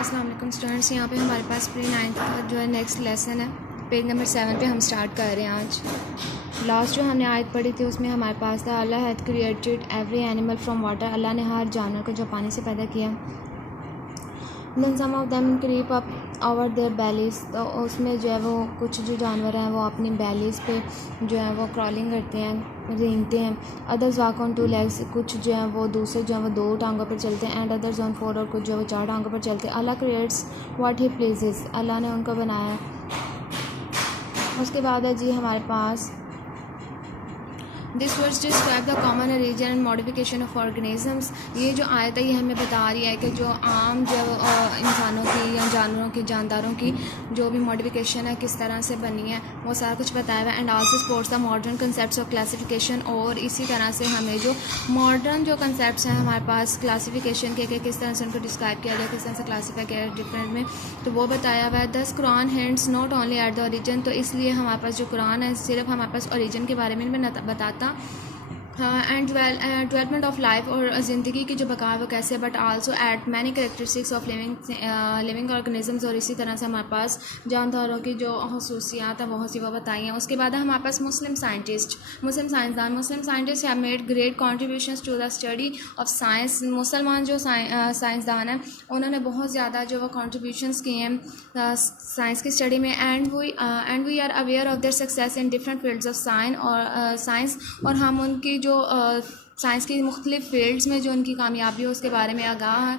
अस्सलाम वालेकुम स्टूडेंट्स। यहाँ पे हमारे पास प्री 9th का जो है नेक्स्ट लेसन है, पेज नंबर 7 पे हम स्टार्ट कर रहे हैं। आज लास्ट जो हमने आयत पढ़ी थी उसमें हमारे पास था Allah had created every animal from water. Allah ने हर जानवर को जो पानी से पैदा किया। Then some of them creep up over their bellies, तो उसमें जो है वो कुछ जो जानवर हैं वो अपनी बैलीज पे जो है वो क्रॉलिंग करते हैं, रेंगते हैं। अदर्स वॉक ऑन 2 legs, कुछ जो है वो दूसरे जो है वो 2 टांगों पर चलते हैं। एंड अदर्स ऑन 4, और कुछ जो है वो 4 टांगों पर चलते हैं। Allah creates what he pleases, Allah ने उनको बनाया। उसके बाद है जी हमारे पास this words describe the common region and modification of organisms. ये जो आयत है ये हमें बता रही है कि जो आम जो इंसानों की या जानवरों की, जानदारों की जो भी मॉडिफिकेशन है किस तरह से बनी है वो सारा कुछ बताया हुआ है। And also supports the modern concepts of classification, और इसी तरह से हमें जो मॉडर्न जो कंसेप्ट्स हैं हमारे पास क्लासिफिकेशन के किस तरह से उनको डिस्क्राइब किया गया, किस तरह से क्लासीफाई किया गया डिफरेंट में, तो वो बताया हुआ है। दस Quran hints not only at the origin, तो इसलिए हमारे पास जो कुरान है सिर्फ हमारे पास ओरिजिन के बारे में बताता एंड डेवलपमेंट ऑफ लाइफ, और ज़िंदगी की जो बका है वो कैसे, but also at many characteristics of living organisms, और इसी तरह से हमारे पास जानदारों की जो खसूसियात हैं बहुत सी वो बताई हैं। उसके बाद हमारे पास Muslim scientists have made great contributions to the study of science. मुसलमान जो साइंसदान हैं उन्होंने बहुत ज़्यादा जो वो कॉन्ट्रीब्यूशंस किए हैं साइंस की स्टडी में। And we are aware of their success in different fields of science, और हम उनकी जो साइंस की मुख्तलिफ फील्ड्स में जो उनकी कामयाबी है उसके बारे में आगाह है।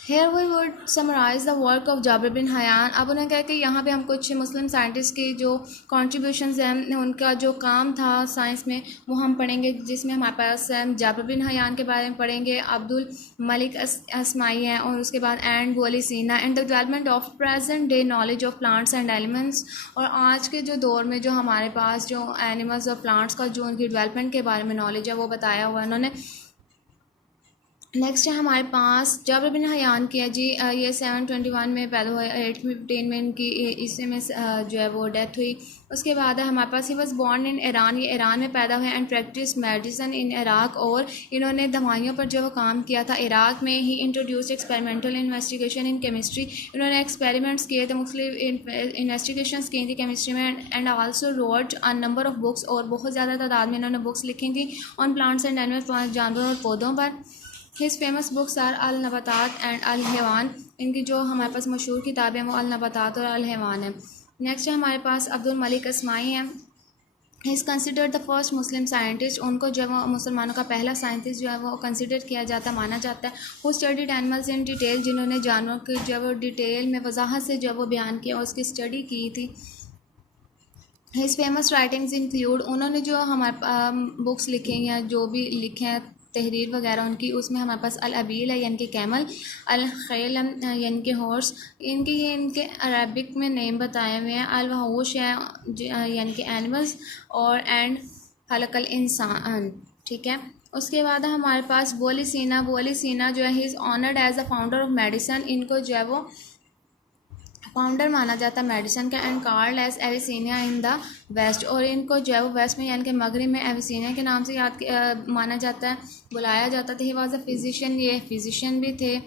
Here we would summarise the work of Jabir bin Hayyan. अब उन्होंने कहा कि यहाँ पे हम कुछ मुस्लिम साइंटिस्ट की जो कॉन्ट्रीब्यूशंस हैं, उनका जो काम था साइंस में वो हम पढ़ेंगे, जिसमें हमारे पास जाबिर बिन हयान के बारे में पढ़ेंगे, अब्दुल मलिक अस्माई हैं, और उसके बाद एंड वली सीना and the development of present day knowledge of plants and elements. और आज के जो दौर में जो हमारे पास जो एनिमल्स और प्लांट्स का जो उनकी डेवलपमेंट के बारे में नॉलेज है वो बताया हुआ है उन्होंने। नेक्स्ट है हमारे पास जाबिर बिन हयान की है जी, ये 721 में पैदा हुए, 815 में इनकी ईस्वी में जो है वो डेथ हुई। उसके बाद है हमारे पास he was born in Iran, ये ईरान में पैदा हुए। And practice medicine in Iraq, और इन्होंने दवाइयों पर जो वो काम किया था इराक में ही। Introduce experimental investigation in chemistry, इन्होंने एक्सपेरिमेंट्स किए थे, मुख्तलिफ इन्वेस्टिगेशंस की थी केमिस्ट्री में। And also wrote a number of books, और बहुत ज़्यादा तादाद में इन्होंने बुक्स लिखी थी ऑन प्लांट्स एंड एनिमल्स, जानवरों और पौधों पर। His famous books are Al Nabatat and Al Haiwan, इनकी जो हमारे पास मशहूर किताबें हैं वो अल नबातात और अल हैवान है। नेक्स्ट है हमारे पास अब्दुल मलिक अस्माई हैं। He is considered the first Muslim scientist, उनको जो है वो मुसलमानों का पहला साइंटिस्ट जो है वो कंसिडर किया जाता है, माना जाता है। वो स्टडीड एनिमल्स इन डिटेल, जिन्होंने जानवरों की जो है वो डिटेल में वजाहत से जो है वो बयान किया और उसकी स्टडी की थी। हिज फेमस राइटिंग्स इंक्लूड, उन्होंने जो हमारे बुक्स लिखे हैं, जो भी लिखे हैं तहरीर वगैरह उनकी, उसमें हमारे पास अल अबील है यानी कि कैमल, अल खैल यानी कि हॉर्स, इनके अरबिक में नेम बताए हुए हैं। अल वहूश है यानी कि एनिमल्स, और एंड हलकल इंसान, ठीक है। उसके बाद हमारे पास वली सीना जो है he is honoured as the founder of medicine, इनको जो है वो फाउंडर माना जाता है मेडिसन का। And called as Avicenna in the West, और इनको जो है वो वेस्ट में यानी कि मगरिब में एविसीनिया के नाम से माना जाता है, बुलाया जाता था। ही वॉज अ फिजिशियन, ये फिजिशियन भी थे,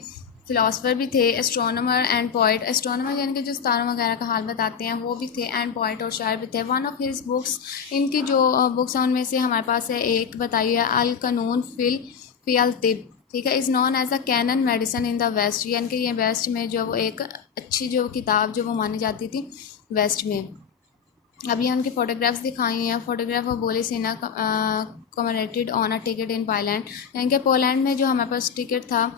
फिलासफर भी थे, एस्ट्रोनॉमर एंड पोइट, एस्ट्रोनॉमर यानी कि जो सितारों वगैरह का हाल बताते हैं वो भी थे, एंड पोइट और शायर भी थे। वन ऑफ हिज बुक्स, इनकी जो बुक्स हैं उनमें से हमारे पास है एक बताइए अल कानून फी अल तिब, ठीक है, is known as a canon medicine in the West, यानी कि ये वेस्ट में जो वो एक अच्छी जो किताब जो वो मानी जाती थी वेस्ट में। अब ये उनकी फ़ोटोग्राफ्स दिखाई हैं। फोटोग्राफ ऑफ बोली सीना commemorated on a ticket in Poland, यानी कि पोलैंड में जो हमारे पास टिकट था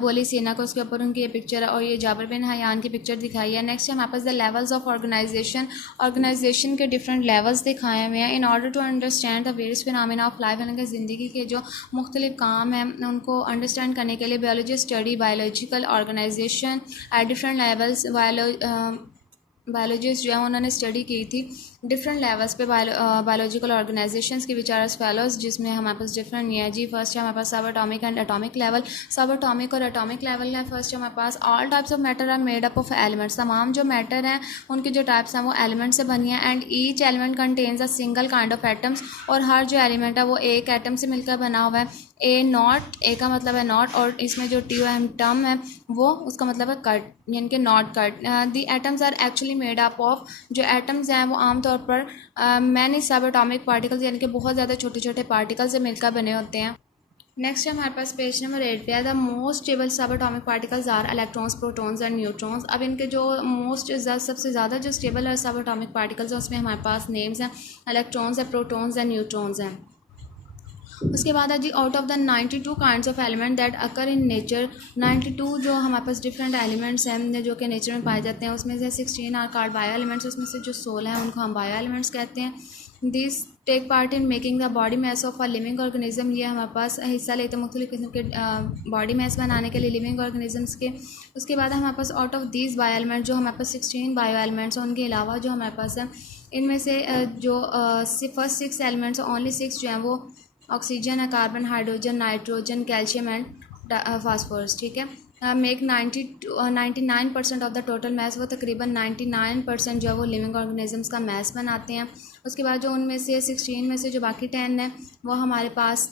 बोली सीना का, उसके ऊपर उनकी ये पिक्चर है, और ये जाबिर बिन हयान की पिक्चर दिखाई है। नेक्स्ट हमारे पास द लेवल्स ऑफ ऑर्गेनाइजेशन के डिफरेंट लेवल्स दिखाए हुए हैं। In order to understand the various phenomena of life, यानी कि ज़िंदगी के जो मुख्तलिफ काम हैं उनको अंडरस्टैंड करने के लिए biology study biological organisation at different levels. Biologist जो है उन्होंने स्टडी की थी डिफरेंट लेवल्स पे बायोलॉजिकल ऑर्गेनाइजेशंस की, विच आर एज फॉलोज, जिसमें हमारे पास डिफरेंट नहीं है जी। फर्स्ट है हमारे पास subatomic and atomic level, subatomic और एटॉमिक लेवल है। फर्स्ट हमारे पास all types of matter are made up of elements, तमाम जो मैटर हैं उनके जो टाइप्स हैं वो एलिमेंट से बनी है। And each element contains a single kind of atoms, और हर जो एलिमेंट है वो एक एटम से मिलकर बना हुआ है, ए नॉट, ए का मतलब है नॉट, और इसमें जो टी एम टर्म है वो उसका मतलब है कट, यानी कि not cut. The atoms are actually made up of, जो एटम्स हैं वो आमतौर पर मैनी सब एटॉमिक पार्टिकल्स यानी कि बहुत ज़्यादा छोटे छोटे पार्टिकल से मिलकर बने होते हैं। नेक्स्ट हमारे पास पेज नंबर 8 पे है the most stable subatomic particles are electrons, protons and neutrons. अब इनके जो सबसे ज़्यादा जो स्टेबल है सब एटॉमिक पार्टिकल्स हैं उसमें हमारे पास नेम्स हैं, इलेक्ट्रॉन्स है, प्रोटॉन्स एंड न्यूट्रॉन्स हैं। उसके बाद है जी out of the 92 kinds of element that occur in nature, 92 जो हमारे पास डिफरेंट एलिमेंट्स हैं जो कि नेचर में पाए जाते हैं, उसमें से 16 आर कॉल्ड बायो एलिमेंट्स, उसमें से जो 16 हैं उनको हम बायो एलिमेंट्स कहते हैं। This take part in making the body mass of a living organism, ये हमारे पास हिस्सा लेते हैं मुख्तलिफ किस्म के बॉडी मैस बनाने के लिए लिविंग ऑर्गेनिजम्स के। उसके बाद हमारे pass out of these bio element, जो हमारे पास 16 बायो एलिमेंट्स हैं, उनके अलावा जो हमारे पास है इनमें से जो फर्स्ट 6 एलिमेंट्स ओनली 6 जो हैं वो ऑक्सीजन है, carbon, hydrogen, nitrogen, calcium and phosphorus, ठीक है। Make 99% of the total mess, वो तकरीबन 99% जो है वो लिविंग ऑर्गेनिजम्स का मैस बनाते हैं। उसके बाद जो उनमें से 16 में से जो बाकी 10 है वो हमारे पास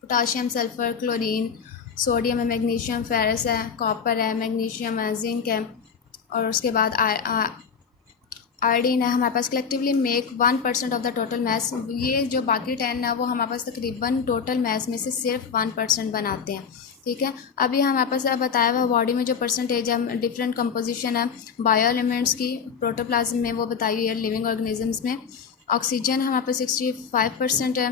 पोटाशियम, सल्फ़र, क्लोरीन, सोडियम है, मैग्नीशियम, फेरस है, कॉपर है, मैग्नीशियम है, जिंक है, और उसके बाद आयोडीन है। हमारे पास collectively make 1% of the total mass, ये जो बाकी 10 है वो हमारे पास तकरीबन टोटल मैस में से सिर्फ 1% बनाते हैं, ठीक है। अभी हमारे पास बताया हुआ बॉडी में जो परसेंटेज है डिफरेंट कंपोजिशन है बायो एलिमेंट्स की, प्रोटोप्लाज्म में वो बताई हुई है, लिविंग ऑर्गेनिजम्स में ऑक्सीजन हमारे पास 65% है,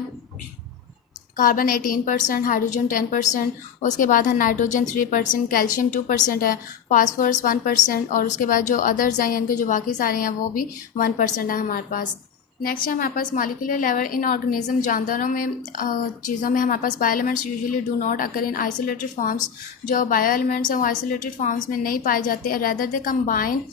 कार्बन 18%, हाइड्रोजन 10%, उसके बाद है नाइट्रोजन 3%, कैल्शियम 2% है, फास्फोरस 1%, और उसके बाद जो अदर्स हैं यानी कि जो बाकी सारे हैं वो भी 1% है हमारे पास। नेक्स्ट है हमारे पास मॉलिक्यूलर लेवल इन ऑर्गेनिज्म, जानदारों में चीज़ों में हमारे पास bio elements usually do not occur in isolated forms, जो बायो एलिमेंट्स हैं वो आइसोलेटेड फॉर्म्स में नहीं पाए जाते, rather they combine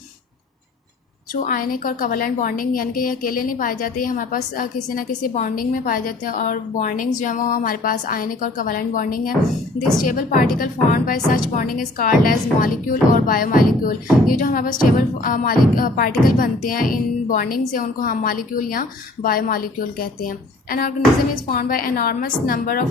through ionic और कवलेंट बॉन्डिंग, यानी कि ये अकेले नहीं पाए जाते, ये हमारे पास किसी न किसी बॉन्डिंग में पाए जाते हैं, और बॉन्डिंग्स जो है वो हमारे पास आयनिक और कवलेंट बॉन्डिंग है। This stable particle formed by such bonding is called as molecule और बायोमॉलिक्यूल। ये जो हमारे पास स्टेबल पार्टिकल बनते हैं इन बॉन्डिंग से उनको हम मॉलिक्यूल या बायोमॉलिक्यूल कहते हैं। An organism is formed by enormous number of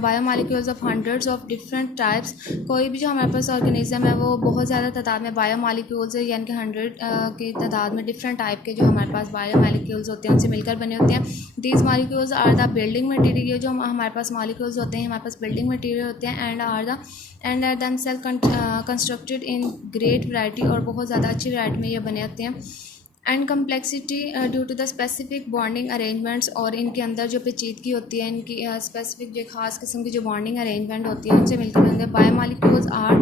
biomolecules of hundreds of different types. कोई भी जो हमारे पास ऑर्गेनिज्म है वो बहुत ज़्यादा तादाद में बायोमॉलिक्यूल्स है, यानी कि 100 की तादाद में डिफरेंट टाइप के जो हमारे पास बायोमॉलिक्यूल्स होते हैं उनसे मिलकर बने होते हैं। These molecules are the building material, ये जो हमारे पास मॉलिक्यूल्स होते हैं हमारे पास बिल्डिंग मटेरियल होते हैं, and are themselves constructed in great variety, और बहुत ज़्यादा अच्छी वैरायटी में ये बने होते हैं। And complexity due to the specific bonding arrangements, और इनके अंदर जो पेचीदगी होती है इनकी स्पेसिफिक जो खास किस्म की जो बॉन्डिंग अरेंजमेंट होती है उनसे मिलकर बनते हैं। Biomolecules are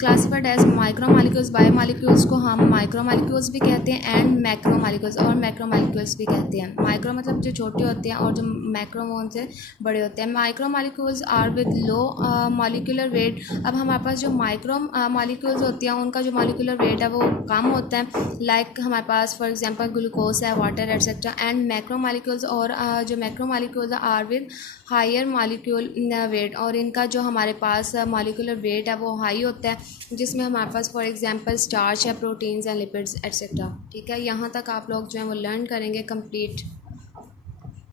classified as micromolecules, biomolecules को हम माइक्रोमॉलिक्यूल्स भी कहते हैं एंड मैक्रोमॉलिक्यूल्स और मैक्रोमॉलिक्यूल्स भी कहते हैं। माइक्रो मतलब जो छोटे होते हैं और जो मैक्रो वो उनसे बड़े होते हैं। Micromolecules are with low molecular weight, अब हमारे पास जो माइक्रो मॉलिक्यूल्स होती हैं उनका जो मॉलिक्यूलर वेट है वो कम होता है, लाइक हमारे पास फॉर एग्जांपल ग्लूकोज है, वाटर एटसेट्रा। एंड मैक्रोमॉलिक्यूल्स और जो macromolecules are with higher molecule weight, और इनका जो हमारे पास मॉलिक्यूलर वेट है वो हाई होता है, जिसमें हमारे पास फॉर एग्जांपल स्टार्च है, प्रोटीन्स एंड लिपिड्स एटसेट्रा, ठीक है। यहाँ तक आप लोग जो है वो लर्न करेंगे कंप्लीट।